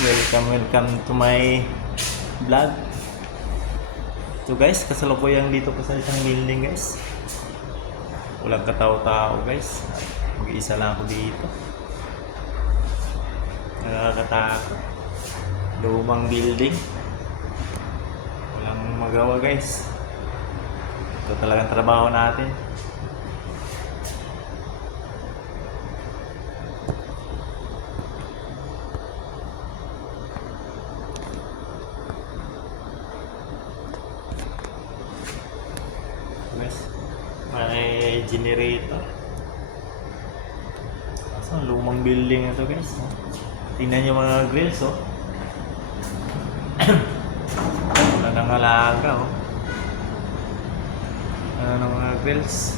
welcome to my vlog. So guys, kasalukuyang dito ko sa isang building guys. Walang katao-tao guys. Mag-iisa lang ako dito. Nakakatakot. Lumang building. Walang magawa guys. Ito talagang trabaho natin. Guys, may generator. Asa lumang building ito guys. Tingnan niyo mga grills oh. Wala nang alaga oh. Ano ng mga grills.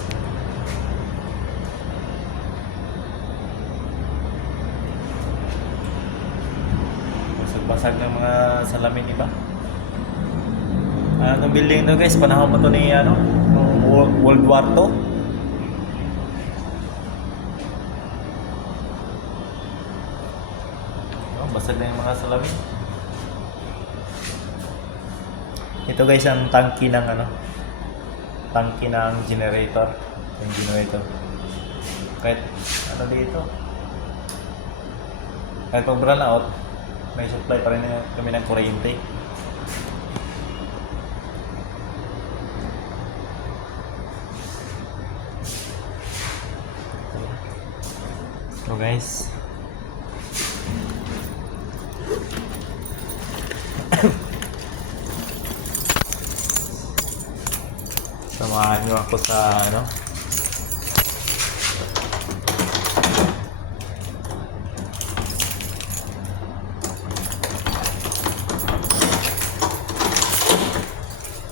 Basag-basag ng mga salamin iba. Itong building to guys, panahon pa to ni World War II. Basag na yung mga salamin. Ito guys ang tangki ng tangki ng generator. Yung generator. Kahit dito. Kahit pag run out, may supply pa rin kami ng kuryente. So guys, samahan nyo ako sa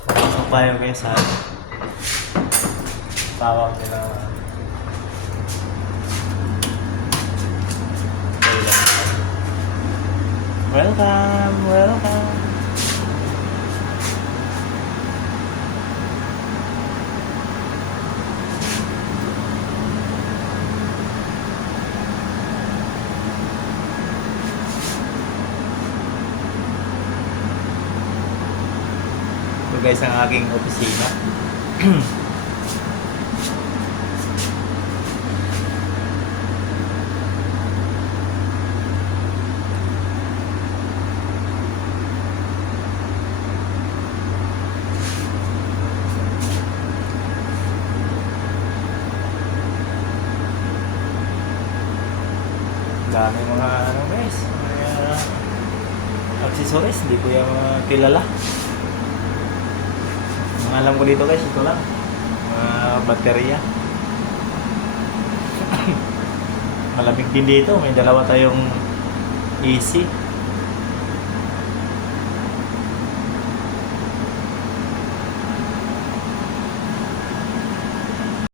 pasok tayo guys sa tawag nila welcome. Ito guys ang aking opisina. Dami mga guys, mga accessories, hindi ko yung kilala. Ang alam ko dito guys, ito lang, mga baterya. Malamig din dito, may dalawa tayong AC.